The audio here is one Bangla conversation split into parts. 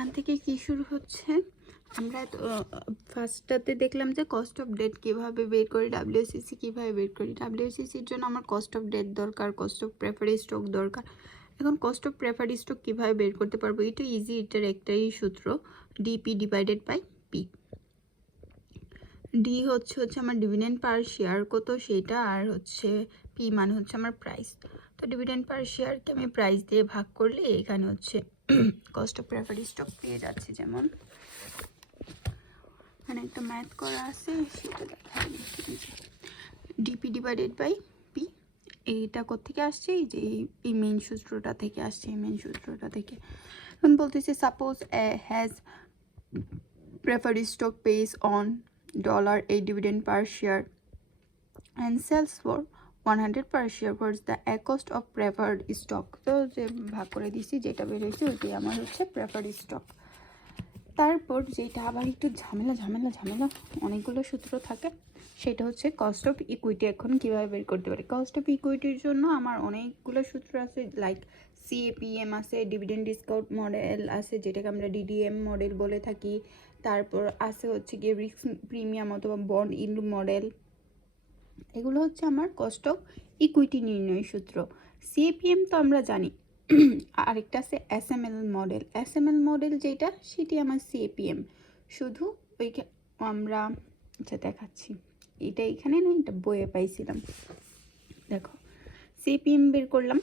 এখান থেকে কি শুরু হচ্ছে, আমরা ফার্স্টটাতে দেখলাম যে কস্ট অফ ডেট কীভাবে বের করি, ডাব্লিউসিসি কীভাবে বের করি। ডাব্লিউসিসির জন্য আমার কস্ট অফ ডেট দরকার, কস্ট অফ প্রেফারি স্টক দরকার। এখন কস্ট অফ প্রেফারি স্টক কীভাবে বের করতে পারবো, এটা ইজি, এটার একটাই সূত্র, DP divided by P. D হচ্ছে আমার ডিভিডেন্ড পার শেয়ার কত সেটা, আর হচ্ছে পি মানে হচ্ছে আমার প্রাইস। তো ডিভিডেন্ড পার শেয়ারকে আমি প্রাইস দিয়ে ভাগ করলে এখানে হচ্ছে কস্ট অফ প্রেফারি স্টক পেয়ে যাচ্ছে। যেমন এখানে একটা ম্যাথ করা আছে, সেটা দেখাই। ডিপি ডিভাইডেড বাই পি, এইটা কোত্থেকে আসছে, এই যে এই মেইন সূত্রটা থেকে আসছে, এই মেইন সূত্রটা থেকে। এখন বলতেছে suppose has preferred stock pays on $8 dividend per share and sells for 100 per share. What's the cost of preferred stock? তো যে ভাগ করে দিছি যেটা বের হয়েছে ওইটাই আমার হচ্ছে প্রেফার্ড স্টক। তারপর যেটা আবার একটু ঝামেলা অনেকগুলো সূত্র থাকে, সেটা হচ্ছে কস্ট অফ ইকুইটি। এখন কীভাবে বের করতে পারি কস্ট অফ ইকুইটির জন্য? আমার অনেকগুলো সূত্র আছে, লাইক সিএপিএম আছে, ডিভিডেন্ড ডিসকাউন্ট মডেল আছে যেটাকে আমরা ডিডিএম মডেল বলে থাকি। তারপর আছে হচ্ছে গিয়ে রিস্ক প্রিমিয়াম অথবা বন্ড ইল্ড মডেল। এগুলো হচ্ছে আমার কস্ট অফ ইকুইটি নির্ণয় সূত্র। সিএপিএম তো আমরা জানি, আরেকটা আছে এসএমএল মডেল। এসএমএল মডেল যেটা, সেটি আমার সিএপিএম। শুধু ওই আমরা দেখাচ্ছি, এটা এখানে না, এটা বইয়ে পাইছিলাম। দেখো সিএপিএম বের করলাম।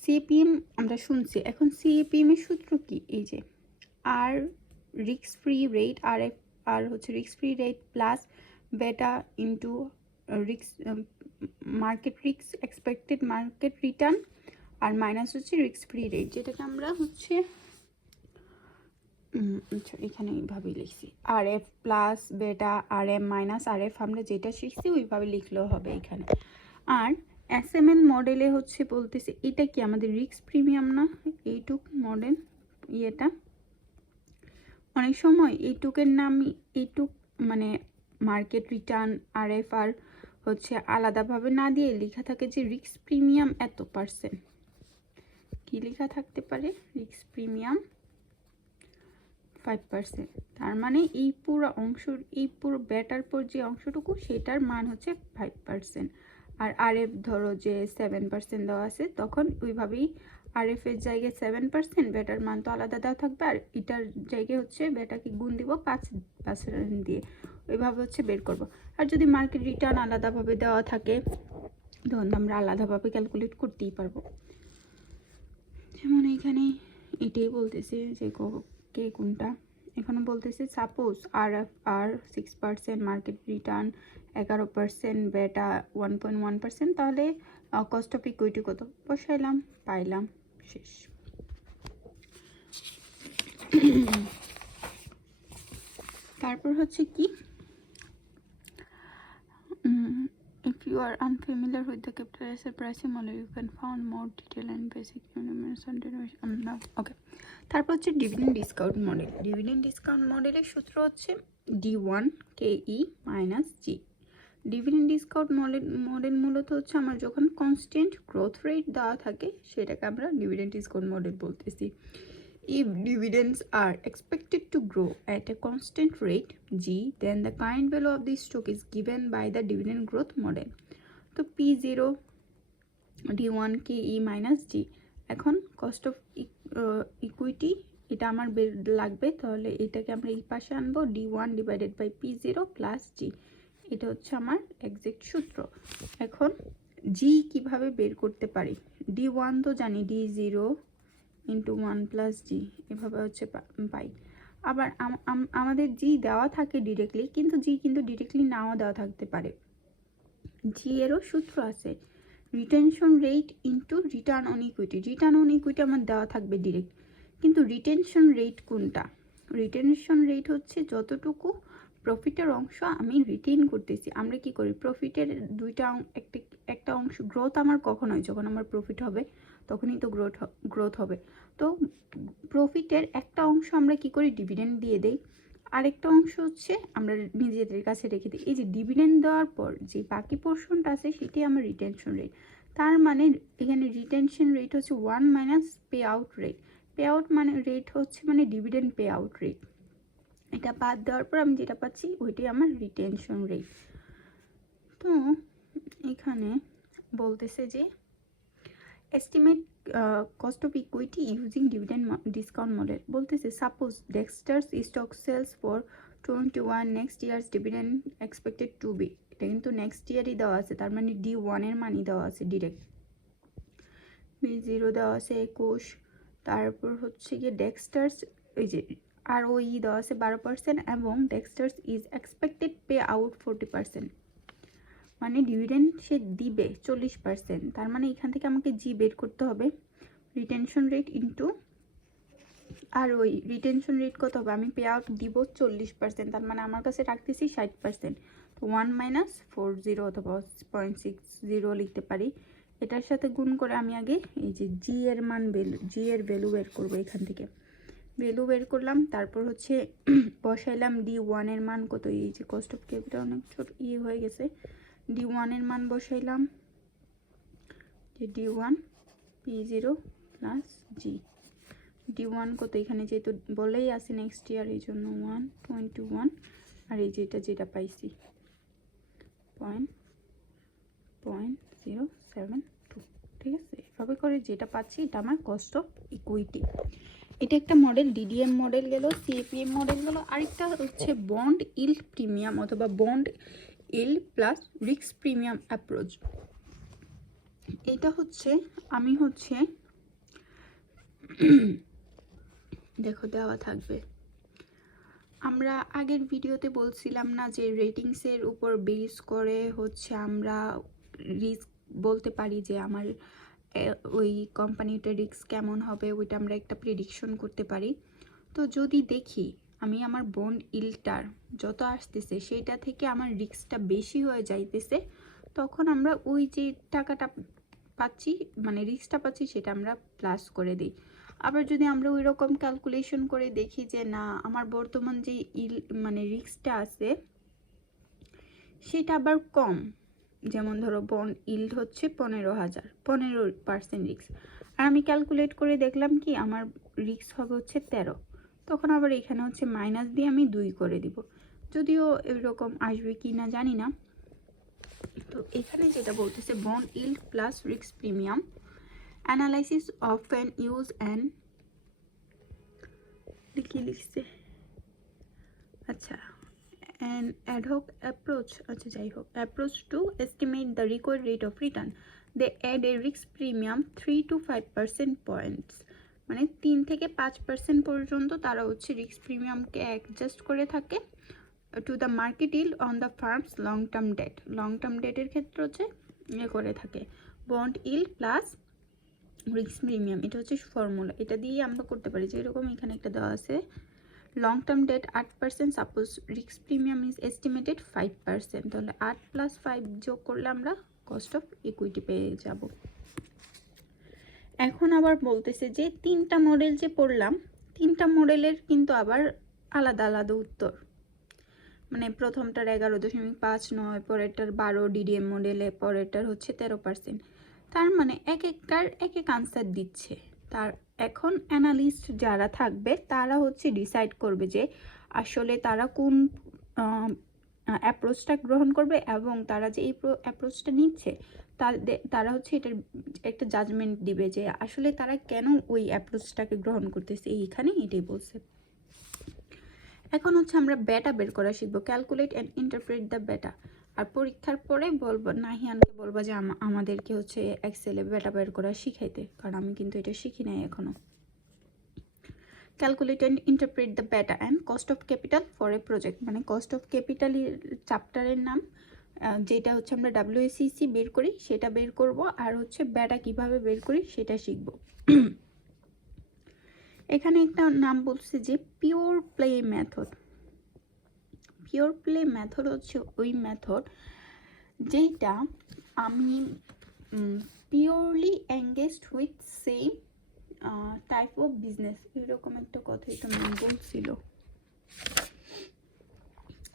সিএপিএম আমরা শুনছি, এখন সিএপিএম এর সূত্র কি, এই যে আর রিস্ক ফ্রি রেট, আর হচ্ছে risk free rate plus beta into risk market risk expected market return, আর মাইনাস হচ্ছে রিস্ক ফ্রি রেট, যেটাকে আমরা হচ্ছে এখানে এইভাবেই লিখছি, আর F plus beta R M minus R F, আমরা যেটা শিখছি ওইভাবে লিখলেও হবে এখানে। আর এসএমএল মডেলে হচ্ছে বলতেছে এটা কি আমাদের রিস্ক প্রিমিয়াম না, এইটুক মডেল ইয়েটা, অনেক সময় এইটুকের নাম এইটুক মানে মার্কেট রিটার্ন আর এফ আর হচ্ছে আলাদাভাবে না দিয়ে লেখা থাকে যে রিস্ক প্রিমিয়াম এত পার্সেন্ট। কি লেখা থাকতে পারে, রিস্ক প্রিমিয়াম 5%। তার মানে এই পুরো অংশ, এই পুরো ব্যাটার পর যে অংশটুকু সেটার মান হচ্ছে 5%। আর আরএফ ধরো যে 7% দেওয়া আছে, তখন ওইভাবেই আরএফ এর জায়গায় 7%, ব্যাটার মান তো আলাদা দেওয়া থাকবে, আর এটার জায়গায় হচ্ছে ব্যাটাকে গুণ দিব 5% দিয়ে, ওইভাবে হচ্ছে বের করব। আর যদি মার্কেট রিটার্ন আলাদাভাবে দেওয়া থাকে তখন আমরা আলাদাভাবে ক্যালকুলেট করতেই পারবো। যেমন এখানে এটাই বলতেছে যে কে কোনটা। এখানে বলতেছে সাপোজ আর 6%, মার্কেট রিটার্ন 11%, বেটা 1.1%, তাহলে কস্ট অফ ইকুইটি কত, বসাইলাম, পাইলাম, শেষ। তারপর হচ্ছে কি, if you are unfamiliar with the capital asset pricing model, you can find more detail and basic information derivation. Okay. তারপর হচ্ছে dividend discount model. Dividend discount মডেলের সূত্র হচ্ছে D1 KE মাইনাস জি। ডিভিডেন্ড ডিসকাউন্ট মডেল মূলত হচ্ছে আমার যখন কনস্ট্যান্ট গ্রোথ রেট দেওয়া থাকে সেটাকে আমরা ডিভিডেন্ড ডিসকাউন্ট মডেল বলতেছি। If dividends are expected to grow at a constant rate G, then the current value of the stock is given by the dividend growth model. তো P0 D1 KE minus G। এখন কস্ট অফ ইকুইটি এটা আমার লাগবে, তাহলে এটাকে আমরা এই পাশে আনবো, D1 divided by P0 plus G। এটা হচ্ছে আমার এক্সাক্ট সূত্র। এখন জি কিভাবে বের করতে পারি, D1 তো জানি, D0 ইন্টু 1 প্লাস জি, এভাবে হচ্ছে পাই। আবার আমাদের জি দেওয়া থাকে ডিরেক্টলি, কিন্তু জি কিন্তু ডিরেক্টলি নাও দেওয়া থাকতে পারে। জি এরও সূত্র আছে, retention rate into return on equity. Return on equity আমার দেওয়া থাকবে ডিরেক্ট, কিন্তু রিটেনশন রেট কোনটা, রিটেনশন রেট হচ্ছে যতটুকু প্রফিটের অংশ আমি রিটেন করতেছি। আমরা কি করি, প্রফিটের একটা অংশ গ্রোথ আমার কখন হয়, যখন আমার প্রফিট হবে তখনই তো গ্রোথ হবে। তো প্রফিটের একটা অংশ আমরা কি করি, ডিভিডেন্ড দিয়ে দেই, আরেকটা অংশ হচ্ছে আমরা নিজেদের কাছে রেখে দিই। এই যে ডিভিডেন্ড দেওয়ার পর যে বাকি পোর্শনটা আছে সেটি আমার রিটেনশন রেট। তার মানে এখানে রিটেনশন রেট হচ্ছে 1 minus pay out rate. Pay out মানে রেট হচ্ছে মানে ডিভিডেন্ড পে আউট রেট, এটা বাদ দেওয়ার পর আমি যেটা পাচ্ছি ওইটাই আমার রিটেনশন রেট। তো এখানে বলতেছে যে estimate cost of equity using dividend discount model. বলতেছে suppose Dexter's stock sells for 21 next years dividend expected to be, এটা কিন্তু নেক্সট ইয়ারই দেওয়া আছে, তার মানে D1 এর মানই দেওয়া আছে ডিরেক্ট। B0 দেওয়া আছে 21, তারপর হচ্ছে গিয়ে ডেক্সটার্স এই যে ROE দেওয়া আছে 12% এবং Dexter's is expected pay out 40%, মানে ডিভিডেন্ড সে দিবে 40%, তার মানে এখান থেকে আমাকে জি বের করতে হবে, retention rate into ROE। Retention rate কত হবে, আমি পে আউট দিব 40%, তার মানে আমার কাছে রাখতেছি 60%, তো 1 - 40 অথবা 0.60 লিখতে পারি। এটার সাথে গুণ করে আমি আগে এই যে জি এর মান জি এর ভ্যালু বের করবো, এখান থেকে ভ্যালু বের করলাম, তারপর হচ্ছে বসাইলাম D1 এর মান কত, এই যে কস্ট অফ ক্যাপিটাল অনেক ছোট হয়ে গেছে, D1 এর মান বসাইলাম যে D1 P0 প্লাস জি। D1 কত, এখানে যেহেতু বলেই আছে নেক্সট ইয়ার এই জন্য 1.21, আর এই যেটা পাইছি 0.072, ঠিক আছে। এভাবে করে যেটা পাচ্ছি এটা আমার কস্ট অফ ইকুইটি। এটা একটা মডেল, ডিডিএম মডেল গেল, সিএপিএম মডেল গেল, আরেকটা হচ্ছে বন্ড ইল্ড প্রিমিয়াম অথবা bond yield plus risk premium approach. এটা হচ্ছে আমি হচ্ছে দেখো দেওয়া থাকবে, আমরা আগের ভিডিওতে বলছিলাম না যে রেটিংসের উপর বেস করে হচ্ছে আমরা রিস্ক বলতে পারি যে আমার ওই কোম্পানিটার রিস্ক কেমন হবে, ওইটা আমরা একটা প্রেডিকশন করতে পারি। তো যদি দেখি আমি আমার বন্ড ইল্ডটার যত আসতেছে সেইটা থেকে আমার রিস্কটা বেশি হয়ে যাইতেছে, তখন আমরা ওই যে টাকাটা পাচ্ছি মানে রিস্কটা পাচ্ছি সেটা আমরা প্লাস করে দিই। আবার যদি আমরা ওই রকম ক্যালকুলেশন করে দেখি যে না আমার বর্তমান যে মানে রিস্কটা আছে সেটা আবার কম, যেমন ধরো বন্ড ইল্ড হচ্ছে 15% রিস্ক, আর আমি ক্যালকুলেট করে দেখলাম কি আমার রিস্ক হবে হচ্ছে 13, তখন আবার এখানে হচ্ছে মাইনাস দিয়ে আমি 2 করে দিব, যদিও এরকম আসবে কি না জানি না। তো এখানে যেটা বলতেছে bond yield plus risk premium analysis of an use and কি লিখছে, আচ্ছা an ad hoc approach, আচ্ছা যাই হোক, approach to estimate the required rate of return. They add a risk premium 3 to 5% points, মানে 3 থেকে 5% পর্যন্ত তারা হচ্ছে রিস্ক প্রিমিয়ামকে অ্যাডজাস্ট করে থাকে to the market yield on the firm's long term debt. Long term ডেটের ক্ষেত্রে হচ্ছে করে থাকে bond yield plus risk premium, এটা হচ্ছে ফর্মুলা, এটা দিয়ে আমরা করতে পারি যে এরকম এখানে একটা দেওয়া আছে long term debt 8%, suppose risk premium is estimated 5%, তাহলে 8 + 5 যোগ করলে আমরা কস্ট অফ ইকুইটি পেয়ে যাব। এখন আবার বলতেছে যে 3টা মডেল যে পড়লাম 3টা মডেলের কিন্তু আবার আলাদা আলাদা উত্তর, মানে প্রথমটার 11.59, পরেরটার 12 ডিডিএম মডেলে, পরেরটার হচ্ছে 13%, তার মানে এক এক আনসার দিচ্ছে। তার এখন অ্যানালিস্ট যারা থাকবে তারা হচ্ছে ডিসাইড করবে যে আসলে তারা কোন অ্যাপ্রোচটা গ্রহণ করবে, এবং তারা যে এই অ্যাপ্রোচটা নিচ্ছে তারা হচ্ছে এটার একটা জাজমেন্ট দিবে যে আসলে তারা কেন ওই অ্যাপ্রোচটাকে গ্রহণ করতেছে, এইখানে এটাই বলছে। এখন হচ্ছে আমরা বেটা বের করা শিখবো, ক্যালকুলেট অ্যান্ড ইন্টারপ্রেট দ্য বেটা। আর পরীক্ষার পরে বলবো নাহিয়ানকে বলবো যে আমাদেরকে হচ্ছে এক্সেলে বেটা বের করা শিখাইতে, কারণ আমি কিন্তু এটা শিখি নাই এখনো। ক্যালকুলেট অ্যান্ড ইন্টারপ্রেট দ্য বেটা and cost of capital for a project, মানে কস্ট অফ ক্যাপিটাল চ্যাপ্টারের নাম, যেটা হচ্ছে আমরা WACC বের করি সেটা বের করব, আর হচ্ছে বেটা কিভাবে বের করি সেটা শিখব। এখানে একটা নাম বলছে যে pure play method. Pure play method হচ্ছে ওই মেথড যেটা আমি purely engaged with same type of business, এরকম একটা কথাই তো ম্যাম বলছিল।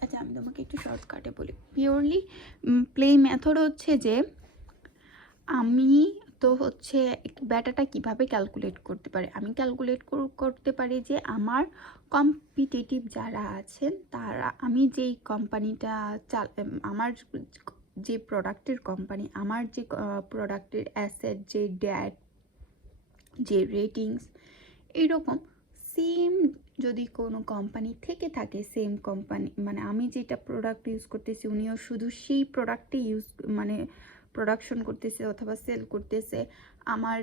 আচ্ছা আমি তোমাকে একটু শর্টকাটে বলি, পিওরলি প্লে মেথড হচ্ছে যে আমি তো হচ্ছে বেটাটা কিভাবে ক্যালকুলেট করতে পারে, আমি ক্যালকুলেট করতে পারি যে আমার কম্পিটিটিভ যারা আছেন তারা, আমি যেই কোম্পানিটা আমার যে প্রোডাক্টের কোম্পানি, আমার যে প্রোডাক্টের অ্যাসেট, যে ড্যাট, যে রেটিংস, এইরকম সেম যদি কোনো কোম্পানি থেকে থাকে, সেম কোম্পানি মানে আমি যেটা প্রোডাক্ট ইউজ করতেছি উনিও শুধু সেই প্রোডাক্টই মানে প্রোডাকশন করতেছে অথবা সেল করতেছে, আমার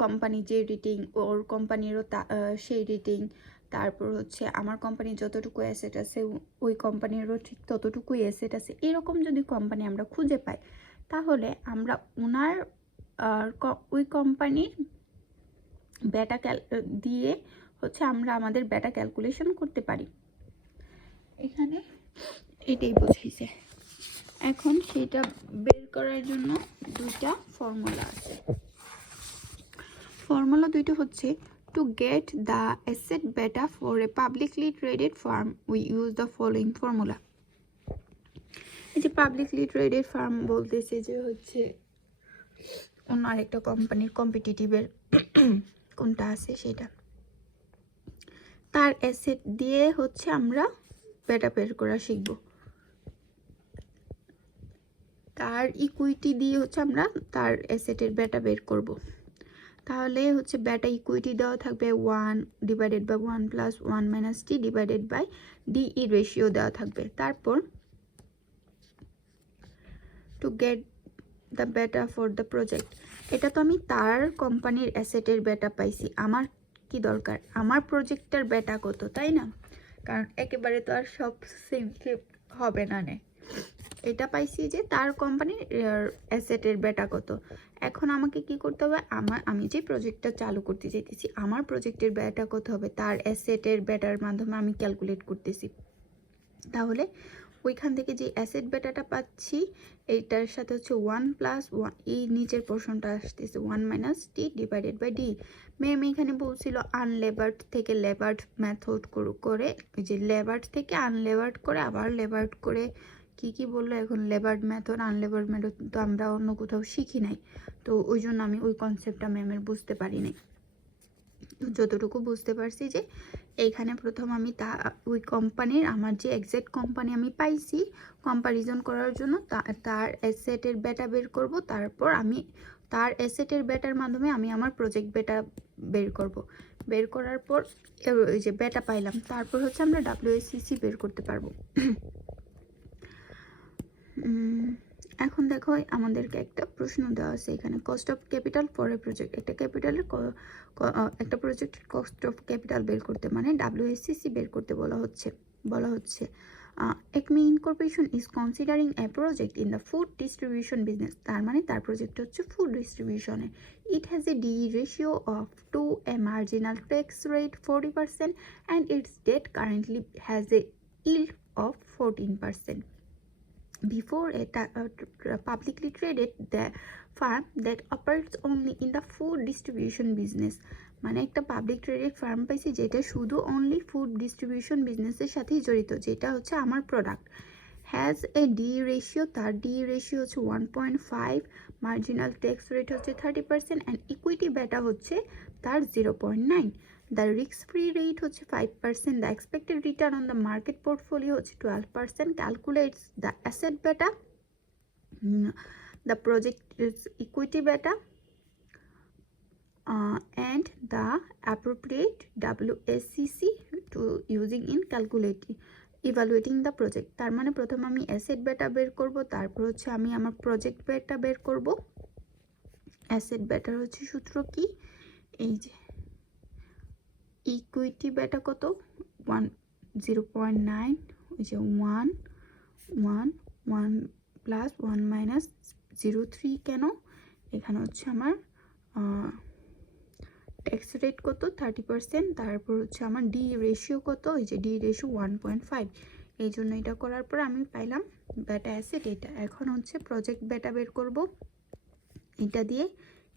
কোম্পানি যে রেটিং, ওর কোম্পানিরও সেই রেটিং, তারপর হচ্ছে আমার কোম্পানির যতটুকু অ্যাসেট আছে ওই কোম্পানিরও ঠিক ততটুকুই অ্যাসেট আছে, এরকম যদি কোম্পানি আমরা খুঁজে পাই তাহলে আমরা ওনার ওই কোম্পানির বেটা দিয়ে হচ্ছে আমরা আমাদের বেটা ক্যালকুলেশন করতে পারি। এখানে এটাই বোঝাইছে। এখন সেটা বের করার জন্য দুইটা ফর্মুলা আছে। ফর্মুলা দুইটা হচ্ছে, টু গেট দ্য অ্যাসেট বেটা for a publicly traded farm we use the following formula. এই যে পাবলিকলি ট্রেডেড ফার্ম বলতেছে যে হচ্ছে অন্য আরেকটা কোম্পানির কম্পিটিটিভের কোনটা আছে সেটা, তার অ্যাসেট দিয়ে হচ্ছে আমরা বেটা বের করা শিখব। তার ইকুইটি দিয়ে হচ্ছে আমরা তার অ্যাসেটের বেটা বের করব। তাহলে হচ্ছে বেটা ইকুইটি দেওয়া থাকবে 1 divided by 1 plus 1 minus T divided by DE ratio দেওয়া থাকবে। তারপর to get the beta for the project, এটা তো আমি তার কোম্পানির অ্যাসেটের বেটা পাইছি, আমার কি দরকার আমার প্রজেক্টের বেটা কত, তাই না? কারণ একেবারে তো আর সব সেম হবে না। এটা পাইছি যে তার কোম্পানির অ্যাসেটের বেটা কত। এখন আমাকে কি করতে হবে, আমি যে প্রজেক্টটা চালু করতে চাইতেছি আমার প্রজেক্টের বেটা কত হবে তার অ্যাসেটের বেটার মাধ্যমে আমি ক্যালকুলেট করতেছি। তাহলে ওইখান থেকে যে অ্যাসেট বেটাটা পাচ্ছি এইটার সাথে হচ্ছে 1 প্লাস 1, এই নিচের পোর্শনটা আসতেছে 1 minus T divided by D. Ma'am এখানে বলছিল আনলেবার্ড থেকে লেবার্ড মেথড করে, ওই যে লেবার্ড থেকে আনলেবার্ড করে আবার লেবার্ড করে কি বললো, এখন লেবার্ড মেথড আনলেবার্ড মেথড তো আমরা অন্য কোথাও শিখি নাই, তো ওই জন্য আমি ওই কনসেপ্টটা ম্যামের বুঝতে পারি নাই। যতটুকু বুঝতে পারছি যে এইখানে প্রথম আমি ওই কোম্পানির আমার যে এক্সাক্ট কোম্পানি আমি পাইছি কম্পারিজন করার জন্য তার অ্যাসেটের বেটা বের করব, তারপর আমি তার অ্যাসেটের বেটার মাধ্যমে আমি আমার প্রজেক্ট বেটা বের করব। বের করার পর ওই যে বেটা পাইলাম, তারপর হচ্ছে আমরা WACC বের করতে পারবো। এখন দেখো আমাদেরকে একটা প্রশ্ন দেওয়া আছে এখানে, cost of capital for a project, একটা প্রজেক্টের কস্ট অফ ক্যাপিটাল বের করতে মানে WACC বের করতে বলা হচ্ছে Acme incorporation is considering a project in the food distribution business, তার মানে তার প্রজেক্ট হচ্ছে ফুড ডিস্ট্রিবিউশনে। It has a D ratio of 2, a marginal tax rate 40% and its debt currently has a yield of 14%. Before a publicly traded the firm that operates only in the food distribution business, মানে একটা পাবলিক ট্রেডেড ফার্ম পাইছি যেটা শুধু অনলি ফুড ডিস্ট্রিবিউশন বিজনেসের সাথেই জড়িত, যেটা হচ্ছে আমার product. Has a D ratio, তার ডি রেশিও হচ্ছে 1.5, মার্জিনাল ট্যাক্স রেট হচ্ছে 30% অ্যান্ড ইকুইটি বেটা হচ্ছে তার 0.9, দ্য রিস্ক ফ্রি রেট হচ্ছে 5%, the expected return on the market portfolio হচ্ছে 12%, ক্যালকুলেটস দ্য অ্যাসেট বেটা, দ্য প্রজেক্ট ইকুইটি বেটা and the appropriate WACC to using in evaluating the project. তার মানে প্রথম আমি অ্যাসেট বেটা বের করব, তারপর হচ্ছে আমি আমার প্রজেক্ট বেটা বের করব। অ্যাসেট বেটার হচ্ছে সূত্র কি, এই যে ইকুইটি বেটা কত 0.9, ওই যে 1 প্লাস 1 মাইনাস 0.3, কেন এখানে হচ্ছে আমার ট্যাক্স রেট কত 30%, তারপর হচ্ছে আমার ডি রেশিও কত, এই যে ডি রেশিও 1.5, এই জন্য এটা করার পর আমি পাইলাম বেটা অ্যাসেট এটা। এখন হচ্ছে প্রজেক্ট বেটা বের করব, এটা দিয়ে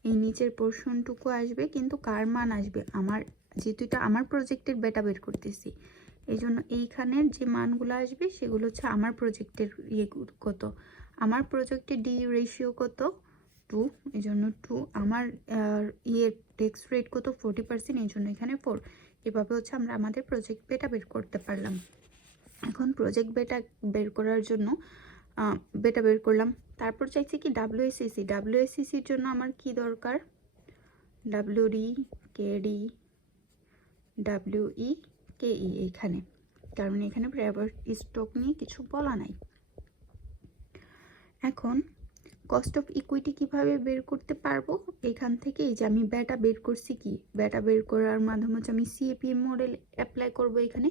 এই নিচের পোর্শনটুকু আসবে, কিন্তু কার মান আসবে আমার, যেহেতু এটা আমার প্রজেক্টের বেটা বের করতেছি এই জন্য এইখানের যে মানগুলো আসবে সেগুলো হচ্ছে আমার প্রজেক্টের কত, আমার প্রজেক্টের ডি রেশিও কত 2, এই জন্য 2। আমার টেক্স রেট কত 40%, এই জন্য এখানে 4। এভাবে হচ্ছে আমরা আমাদের প্রজেক্ট বেটা বের করতে পারলাম। এখন প্রজেক্ট বেটা বের করার জন্য বেটা বের করলাম। তারপর চাইছি কি ডাব্লিউএসসিসি। ডাব্লিউএসসিসির জন্য আমার কি দরকার, ডাব্লিউডি কেডি ডাব্লিউই কেই এখানে, কারণ এখানে প্রাইভেট স্টক নিয়ে কিছু বলা নাই। এখন কস্ট অফ ইকুইটি কিভাবে বের করতে পারবো, এখান থেকে এই যে আমি বেটা বের করছি, কি বেটা বের করার মাধ্যমে হচ্ছে আমি সিএপিএম মডেল অ্যাপ্লাই করব এখানে।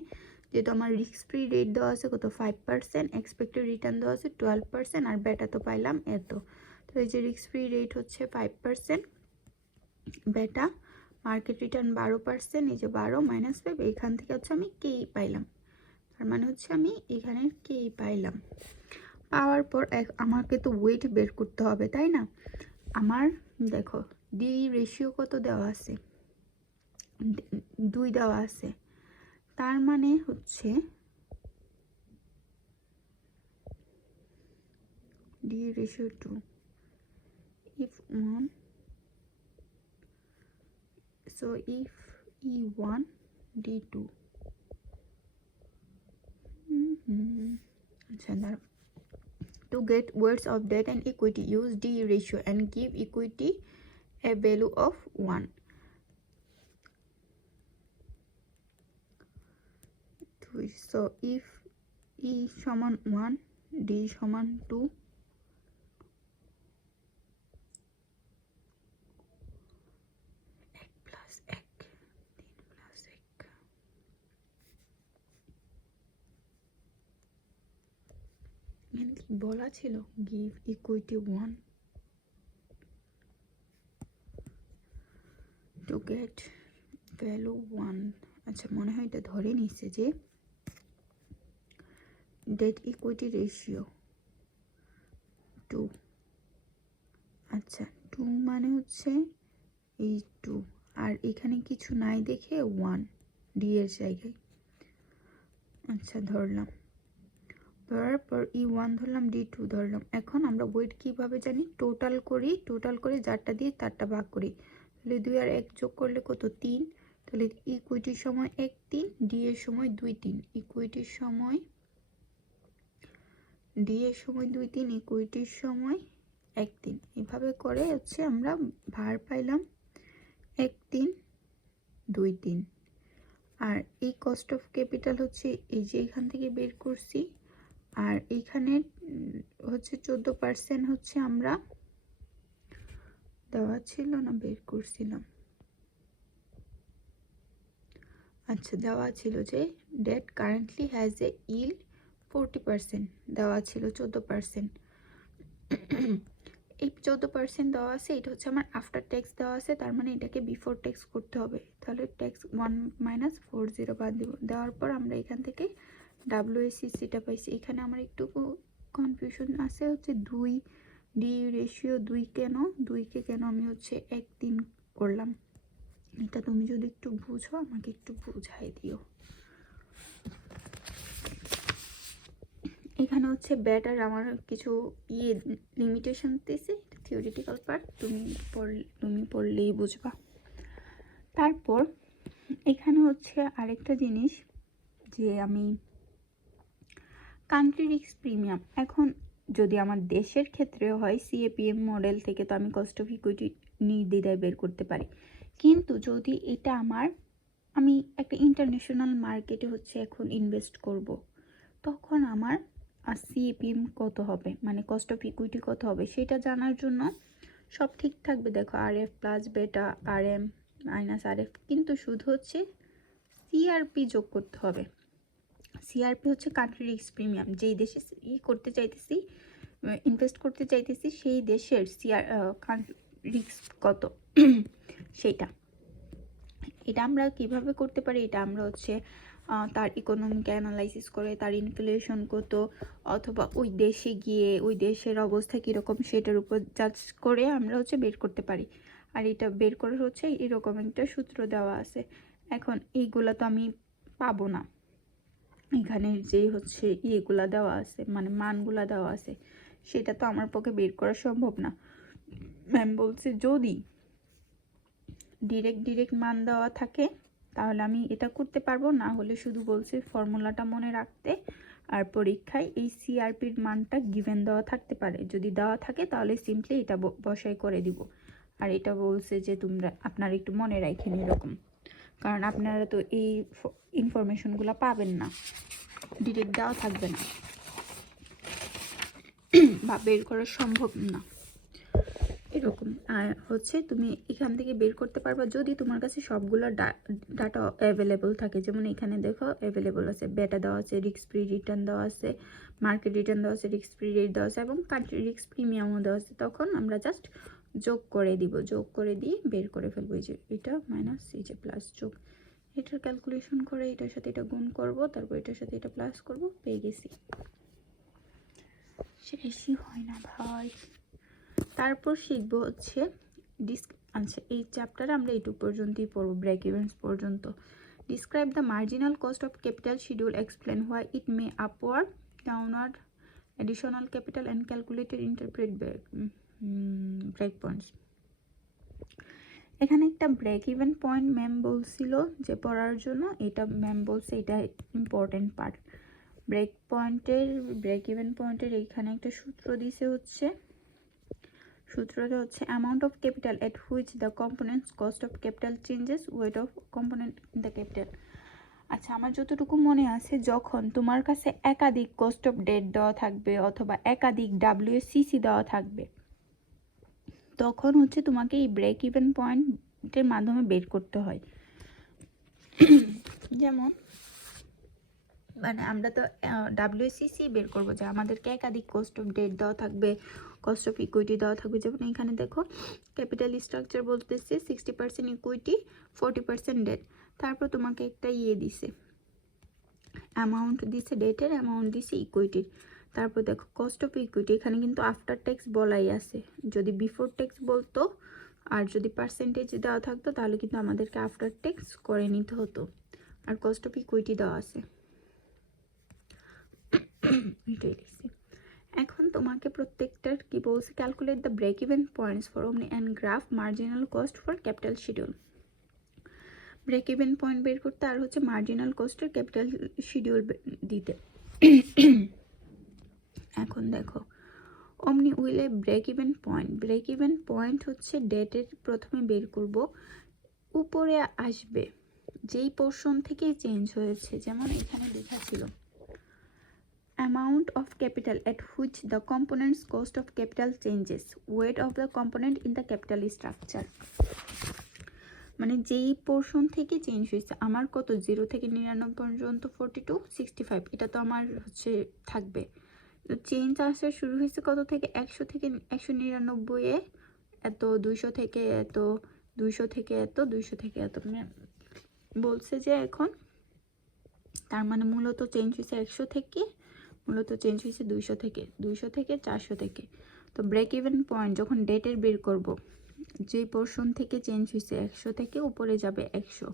যেহেতু আমার রিস্ক ফ্রি রেট দেওয়া আছে কত 5%, এক্সপেক্টেড রিটার্ন দেওয়া আছে 12%, আর বেটা তো পাইলাম এত। তো এই যে রিস্ক ফ্রি রেট হচ্ছে 5%, বেটা মার্কেট রিটার্ন 12%, এই যে 12 - 5, এখান থেকে হচ্ছে আমি কেই পাইলাম। তার মানে হচ্ছে আমি এখানে কেই পাইলাম। পাওয়ার পর আমাকে তো ওয়েট বের করতে হবে, তাই না? আমার দেখো ডি রেশিও কত দেওয়া আছে, 2 দেওয়া আছে। তার মানে হচ্ছে D ratio 2, if 1, so if E1 D2, আচ্ছা দাঁড়াও। To get words of debt and equity, use D ratio and give equity a value of 1. So if E সমান 1, D সমান 2, বলা ছিল give equity 1 to get value 1। আচ্ছা মনে হয় এটা ধরে নিচ্ছে যে ডেট ইকুইটি রেশিও 2। আচ্ছা 2 মানে হচ্ছে এই 2, আর এখানে কিছু নাই দেখে 1 ডি এর জায়গায়। আচ্ছা ধরলাম, ধরার পর E1 ধরলাম, D2 ধরলাম। এখন আমরা ওয়েট কিভাবে জানি, টোটাল করি, টোটাল করে যারটা দিয়ে তারটা ভাগ করি। তাহলে 2 আর 1 যোগ করলে কত 3। তাহলে ইকুইটির সময় 1 3, ডি এর সময় 2 3, ইকুইটির সময় ডি এর সময় 2 3, ইকুইটির সময় 1 3। এভাবে করে হচ্ছে আমরা ভার পাইলাম 1 3 2 3। আর এই কস্ট অফ ক্যাপিটাল হচ্ছে এই যে এখান থেকে বের করছি। আর এইখানে হচ্ছে 14% হচ্ছে আমরা দেওয়া ছিল না, বের করছিলাম। আচ্ছা দেওয়া ছিল যে debt currently has a yield 40%, দেওয়া ছিল 14%। এই 14% দেওয়া আছে, এটা হচ্ছে আমার আফটার ট্যাক্স দেওয়া আছে, তার মানে এটাকে বিফোর ট্যাক্স করতে হবে। তাহলে ট্যাক্স 1 - 40 বাদ দিব। দেওয়ার পর আমরা এখান থেকে ডাব্লিউএসসিসিটা পাইছি। এখানে আমার একটু কনফিউশন আছে, হচ্ছে 2 ডি রেশিও 2 কেন, 2কে কেন আমি হচ্ছে 1 3 করলাম। এটা তুমি যদি একটু বুঝো আমাকে একটু বুঝাই দিও। এখানে হচ্ছে ব্যাটার আমার কিছু লিমিটেশন দিয়েছে, থিওরিটিক্যাল পার্ট, তুমি পড়লেই বুঝবা। তারপর এখানে হচ্ছে আরেকটা জিনিস যে আমি কান্ট্রি রিস্ক প্রিমিয়াম, এখন যদি আমার দেশের ক্ষেত্রে হয় সিএপিএম মডেল থেকে তো আমি কস্ট অফ ইকুইটি নির্দ্বিধায় বের করতে পারি। কিন্তু যদি এটা আমি একটা ইন্টারন্যাশনাল মার্কেটে হচ্ছে এখন ইনভেস্ট করব, তখন আমার সিএপিএম কত হবে, মানে কস্ট অফ ইকুইটি কত হবে, সেটা জানার জন্য সব ঠিক থাকবে। দেখো RF প্লাস বেটা, RM মাইনাস RF, কিন্তু শুধু হচ্ছে সিআরপি যোগ করতে হবে। সিআরপি হচ্ছে কান্ট্রি রিস্ক প্রিমিয়াম, যেই দেশে করতে চাইতেছি, ইনভেস্ট করতে চাইতেছি, সেই দেশের রিস্ক কত সেটা। এটা আমরা কিভাবে করতে পারি, এটা আমরা হচ্ছে তার ইকোনমিক অ্যানালাইসিস করে, তার ইনফ্লেশন কত, অথবা ওই দেশে গিয়ে ওই দেশের অবস্থা কীরকম সেটার উপর জাজ করে আমরা হচ্ছে বের করতে পারি। আর এটা বের করে হচ্ছে এরকম একটা সূত্র দেওয়া আছে। এখন এইগুলা তো আমি পাবো না, এখানে যে হচ্ছে দেওয়া আছে, মানে মানগুলা দেওয়া আছে, সেটা তো আমার পক্ষে বের করা সম্ভব না। ম্যাম বলছে যদি ডিরেক্ট মান দেওয়া থাকে তাহলে আমি এটা করতে পারবো, না হলে শুধু বলছে ফর্মুলাটা মনে রাখতে, আর পরীক্ষায় এই সিআরপির মানটা গিভেন দেওয়া থাকতে পারে। যদি দেওয়া থাকে তাহলে সিম্পলি এটা বসাই করে দিব। আর এটা বলছে যে তোমরা আপনারা একটু মনে রাখেন এরকম, কারণ আপনারা তো এই ইনফরমেশনগুলো পাবেন না, ডিরেক্ট দেওয়া থাকবে না বা বের করা সম্ভব না এরকম। আর হচ্ছে তুমি এখান থেকে বের করতে পারবা যদি তোমার কাছে সবগুলো ডাটা অ্যাভেলেবল থাকে। যেমন এখানে দেখো অ্যাভেলেবল আছে, বেটা দেওয়া আছে, রিস্ক ফ্রি রিটার্ন দেওয়া আছে, মার্কেট রিটার্ন দেওয়া আছে, রিস্ক ফ্রি রেট দেওয়া আছে এবং কান্ট্রি রিস্ক প্রিমিয়ামও দেওয়া আছে। তখন আমরা জাস্ট যোগ করে দিব, যোগ করে দিয়ে বের করে ফেলবো। এই যে এটা মাইনাস, এই যে প্লাস, যোগ, এটার ক্যালকুলেশন করে এটার সাথে এটা গুণ করব, তারপর এটার সাথে এটা প্লাস করব, পেয়ে গেছি। শেষই হয় না ভাই। তারপর শিখবো হচ্ছে আচ্ছা এই চ্যাপ্টারে আমরা এইটুকু পর্যন্তই পড়বো, ব্রেক ইভেন্স পর্যন্ত। Describe the marginal cost of capital schedule, explain why it may upward, downward, additional capital and calculated, interpret break points. এখানে একটা ব্রেক ইভেন পয়েন্ট ম্যাম বলছিল যে পড়ার জন্য, এটা ম্যাম বলছে এটা ইম্পর্টেন্ট পার্ট। ব্রেক ইভেন পয়েন্টের এইখানে একটা সূত্র দিছে, হচ্ছে সূত্রটা হচ্ছে amount of capital at which the components cost of capital changes, weight of component in the capital. আচ্ছা আমার যতটুকু মনে আছে, যখন তোমার কাছে একাধিক কস্ট অফ ডেট দেওয়া থাকবে অথবা একাধিক ডাব্লিউসিসি দেওয়া থাকবে, তখন হচ্ছে তোমাকে এই ব্রেক ইভেন পয়েন্টের মাধ্যমে বের করতে হয়। যেমন মানে আমরা তো ডাব্লিউসিসি বের করবো যে আমাদেরকে একাধিক কস্ট অফ ডেট দেওয়া থাকবে, কস্ট অফ ইকুইটি দেওয়া থাকবে। যেমন এখানে দেখো ক্যাপিটাল স্ট্রাকচার বলতেছে 60% ইকুইটি, 40% ডেট। তারপর তোমাকে একটা দিছে, অ্যামাউন্ট দিছে ডেটের, অ্যামাউন্ট দিছে ইকুইটির। তারপর দেখো কস্ট অফ ইকুইটি, এখানে কিন্তু আফটার ট্যাক্স বলাই আছে। যদি বিফোর ট্যাক্স বলতো আর যদি পার্সেন্টেজ দেওয়া থাকতো তাহলে কিন্তু আমাদেরকে আফটার ট্যাক্স করে নিতে হতো। আর কস্ট অফ ইকুইটি দেওয়া আছে, এটাই লিখছি। এখন তোমাকে প্রত্যেকটার কি বলছে, calculate the break even points for Omni and graph marginal cost for capital schedule. Break even point বের করতে আর হচ্ছে মার্জিনাল কস্টের ক্যাপিটাল শিডিউল দিতে। এখন দেখো অমনি উইলে ব্রেক ইভেন পয়েন্ট হচ্ছে ডেটের প্রথমে বের করব, উপরে আসবে যেই পোর্শন থেকেই চেঞ্জ হয়েছে। যেমন এখানে লেখা ছিল amount of capital at which the components cost of capital changes, weight of the component in the capital structure। মানে যেই পোর্শন থেকে চেঞ্জ হয়েছে, আমার কত 0 থেকে 99 পর্যন্ত 42, 65, এটা তো আমার হচ্ছে থাকবে। চেঞ্জ আসা শুরু হয়েছে কত থেকে, 100 থেকে 199 এ এত, 200 থেকে এত, 200 থেকে এত, 200 থেকে এত বলছে যে এখন। তার মানে মূলত চেঞ্জ হয়েছে 100 থেকে, মূলত চেঞ্জ হয়েছে 200 থেকে, 200 থেকে 400 থেকে। তো ব্রেক ইভেন পয়েন্ট যখন ডেটের বের করব, যে পোর্শন থেকে চেঞ্জ হয়েছে 100 থেকে উপরে যাবে 100,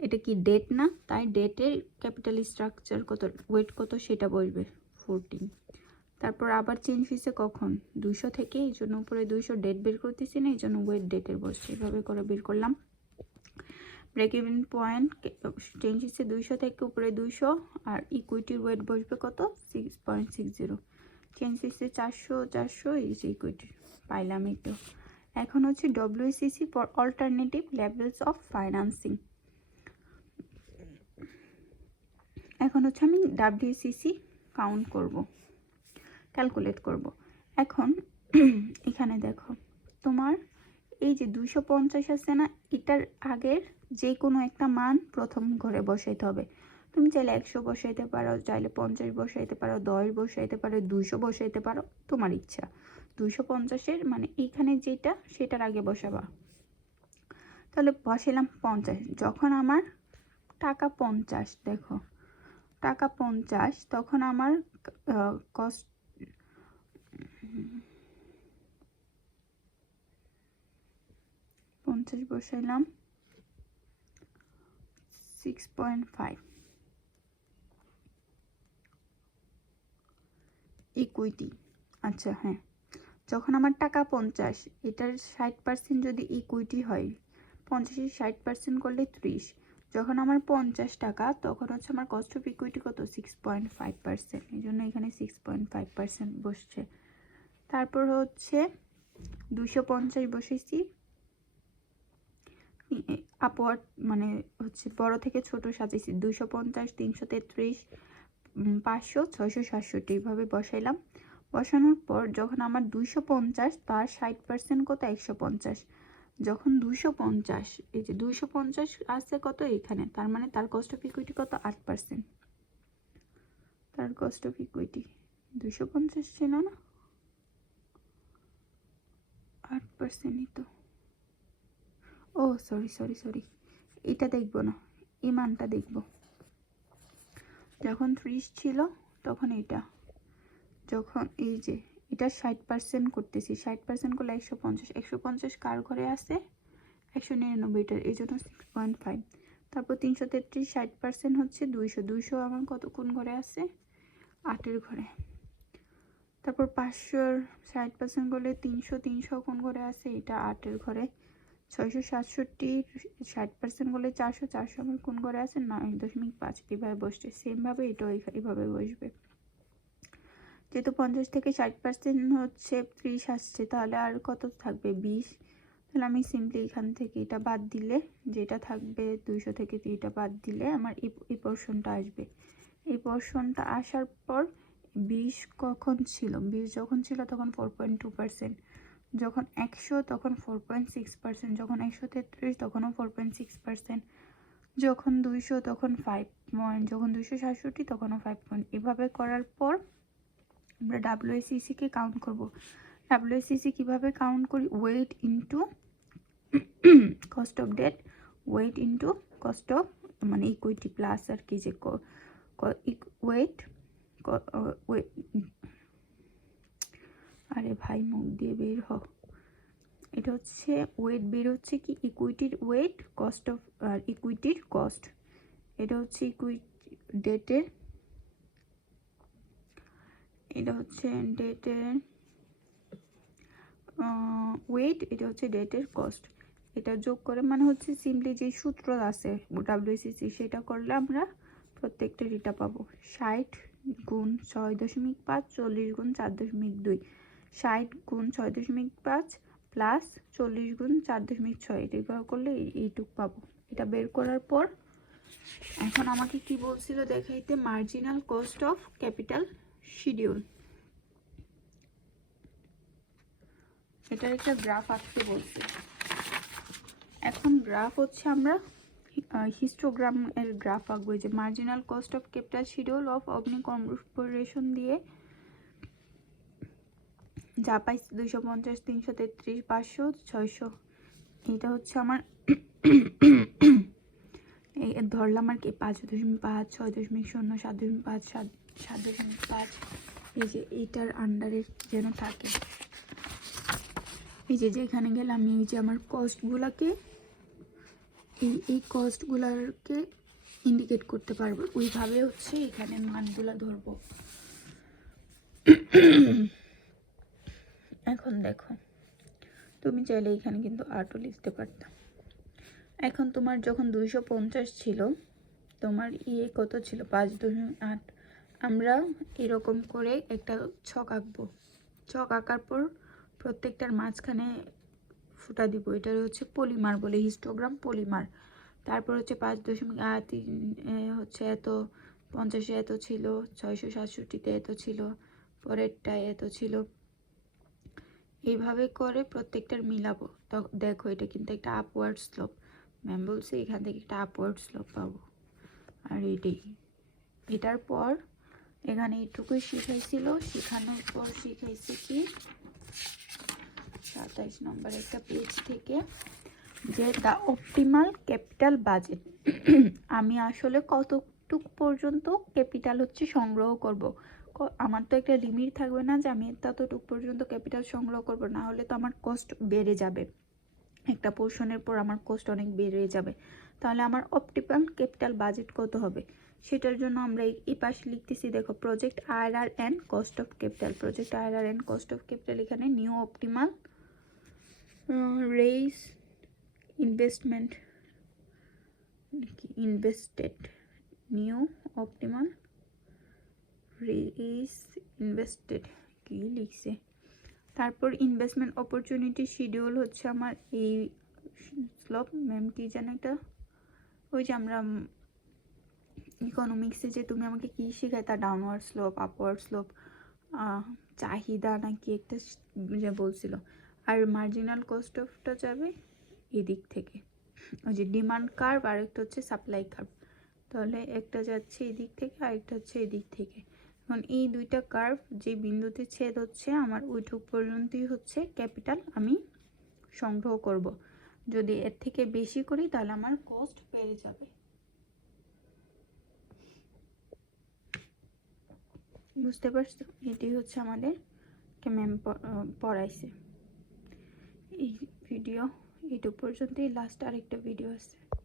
এটা কি ডেট না, তাই ডেটের ক্যাপিটাল স্ট্রাকচার কত, ওয়েট কত সেটা বসবে 14। তারপর আবার চেঞ্জ হয়েছে কখন, 200 থেকে, এই জন্য উপরে 200, ডেট বের করতেছি না এই জন্য ওয়েট ডেটের বসছে, এভাবে করে বের করলাম। ব্রেক ইভেন পয়েন্ট চেঞ্জ হচ্ছে 200 থেকে উপরে 200, আর ইকুইটির ওয়েট বসবে কত, 6.60। চেঞ্জ হচ্ছে 400 এই যে ইকুইটি পাইলাম এই তো। এখন হচ্ছে WCC for alternative levels of financing. এখন হচ্ছে আমি ডাব্লিউসিসি কাউন্ট করব, ক্যালকুলেট করব। এখন এখানে দেখো তোমার এই যে 250 আছে না, এটার আগের যে কোনো একটা মান প্রথম ঘরে বসাইতে হবে। তুমি চাইলে 100 বসাইতে পারো, চাইলে 50 বসাইতে পারো, 10 বসাইতে পারো, 200 বসাইতে পারো, তোমার ইচ্ছা। 250-এর মানে এইখানে যেটা সেটার আগে বসাবা। তাহলে বসাইলাম 50। যখন আমার টাকা 50, দেখো টাকা 50, তখন আমার কস্ট 50 বসাইলাম, 6.5 ইকুইটি। আচ্ছা হ্যাঁ, যখন আমার টাকা 50, এটার 60% যদি ইকুইটি হয়, 50-এর 60% করলে 30। যখন আমার 50 টাকা, তখন হচ্ছে আমার কস্ট অফ ইকুইটি কত? 6.5%। এই জন্য এখানে 6.5% বসছে। তারপর হচ্ছে 250 বসেছি, আপওয়ার্ড মানে হচ্ছে বড় থেকে ছোট সাজাইছি। 250, 333, 500, 600, 67 এইভাবে বসাইলাম। বসানোর পর যখন আমার 250, তার 60% কত? 150। যখন 250, এই যে 250 আছে কত এখানে, তার মানে তার কস্ট অফ ইকুইটি কত? 8%। তার কস্ট অফ ইকুইটি 250 ছিল না, 8%ই তো। ও সরি, এটা দেখবো না, এই মানটা দেখবো। যখন 30 ছিল তখন এটা, যখন এই যে এটা 60% করতেছি, 60% করলে 150, 150 কার ঘরে আছে? 199টার, এই জন্য 6.5। তারপর 333, 60% হচ্ছে 200, 200 আমার কত কোন ঘরে আছে? 8-এর ঘরে। তারপর 500-র 60% করলে 300, 300 কোন ঘরে আছে? এটা 8-এর ঘরে। 667, 60% করলে 400, 400 আমার কোন ঘরে আছে? 9.5। এভাবে বসছে। সেমভাবে এটাও এইভাবে বসবে। যেহেতু 50 থেকে 60% হচ্ছে 30 আসছে, তাহলে আর কত থাকবে? 20। তাহলে আমি সিম্পলি এখান থেকে এটা বাদ দিলে যেটা থাকবে, 200 থেকে এটা বাদ দিলে আমার এই পোর্শনটা আসবে। এই পোর্শনটা আসার পর 20 কখন ছিল? 20 যখন ছিল তখন 4.2%। যখন 100 তখন 4.6%। যখন 133 তখনও 4.6%। যখন 200 তখন 5 পয়েন্ট। যখন 267 তখনও 5 পয়েন্ট। এভাবে করার পর আমরা WACC কে কাউন্ট করব। WACC কিভাবে কাউন্ট করি? Weight into cost of debt, weight into cost of মানে ইকুইটি প্লাস আর কি, যে ওয়েট, আরে ভাই মুখ দিয়ে বের হ। এটা হচ্ছে ওয়েট বের হচ্ছে কি? ইকুইটির ওয়েট, কস্ট অফ ইকুইটির কস্ট। এটা হচ্ছে ইকুইটি ডেটের, এটা হচ্ছে ডেটের ওয়েট, এটা হচ্ছে ডেটের কস্ট। এটা যোগ করে মানে হচ্ছে সিম্পলি যে সূত্র আছে WACC, সেটা করলে আমরা প্রত্যেকটা এটা পাবো। 60 গুণ 6.5, 40 গুণ 4.2, 60 গুণ 6.5 প্লাস 40 গুণ 4.6, এটা ব্যবহার করলে এইটুক পাবো। এটা বের করার পর এখন আমাকে কি বলছিল দেখাইতে? Marginal cost of capital schedule. এটার একটা গ্রাফ আঁকতে বলছে। এখন গ্রাফ হচ্ছে আমরা হিস্টোগ্রাম এর গ্রাফ আঁকবো। যে marginal cost of capital schedule of Agni corporation দিয়ে যা পাইছি 250, 333, 500, 600। এটা হচ্ছে আমার ধরলাম আর কি 5.5, 6.0, 7.5, 7.5। এই যে এইটার আন্ডারে যেন থাকে। এই যে যেখানে গেলে আমি এই যে আমার কস্টগুলোকে, এই কস্টগুলোকে ইন্ডিকেট করতে পারবো, ওইভাবে হচ্ছে এখানে মানগুলো ধরবো। এখন দেখো, তুমি চাইলে এখানে কিন্তু 8ও লিখতে পারতাম। এখন তোমার যখন 250 ছিল, তোমার কত ছিল? 5.8। আমরা এরকম করে একটা ছক আঁকবো। ছক আঁকার পর প্রত্যেকটার মাঝখানে ফুটা দিব। এটা হচ্ছে পলিমার বলে, হিস্টোগ্রাম পলিমার। তারপর হচ্ছে 5.3 হচ্ছে এত, 50-এ এত ছিল, 667-তে এত ছিল, পরেরটায় এত ছিল। এইভাবে করে প্রত্যেকটার মিলাবো। তো দেখো এটা কিন্তু একটা আপওয়ার্ড স্লোপ। ম্যাম বলছে এখান থেকে একটা আপওয়ার্ড স্লোপ পাবো। আর এটার পর এখানে এইটুকুই শিখাইছিল। শেখানোর পর শিখাইছে কি 27 নম্বর একটা পেজ থেকে, যে দ্য অপটিমাল ক্যাপিটাল বাজেট। আমি আসলে কতটুক পর্যন্ত ক্যাপিটাল হচ্ছে সংগ্রহ করব। আমার তো একটা লিমিট থাকবে না যে আমি ততটুক পর্যন্ত ক্যাপিটাল সংগ্রহ করব, না হলে তো আমার কস্ট বেড়ে যাবে। একটা পোর্শনের পর আমার কস্ট অনেক বেড়ে যাবে। তাহলে আমার অপটিমাল ক্যাপিটাল বাজেট কত হবে? সেটার জন্য আমরা এই পাশে লিখতেছি, দেখো project IRR and cost of capital. Project IRR and cost of capital, এখানে new optimal raise investment invested, new optimal raise invested কি লিখছে। তারপর ইনভেস্টমেন্ট অপরচুনিটি শিডিউল হচ্ছে আমার এই স্লোপ, ম্যাম কি জানো এটা, ওই যে আমরা ইকোনমিক্সে যে তুমি আমাকে কি শেখায়, তা ডাউনওয়ার্ড স্লোপ, আপওয়ার্ড স্লোপ, চাহিদা নাকি একটা যে বলছিল। আর মার্জিনাল কস্ট অফটা যাবে এদিক থেকে, ওই যে ডিমান্ড কার্ভ আর একটা হচ্ছে সাপ্লাই কার্ভ। তাহলে একটা যাচ্ছে এদিক থেকে আর একটা হচ্ছে এদিক থেকে। এখন এই দুইটা কার্ভ যে বিন্দুতে ছেদ হচ্ছে আমার ওইটুক পর্যন্তই হচ্ছে ক্যাপিটাল আমি সংগ্রহ করব। যদি এর থেকে বেশি করি তাহলে আমার কস্ট বেড়ে যাবে। বুঝতে পারছো? এটি হচ্ছে আমাদের ম্যাম পড়াইছে। এই ভিডিও এইটুক পর্যন্তই, লাস্ট আরেকটা ভিডিও আছে।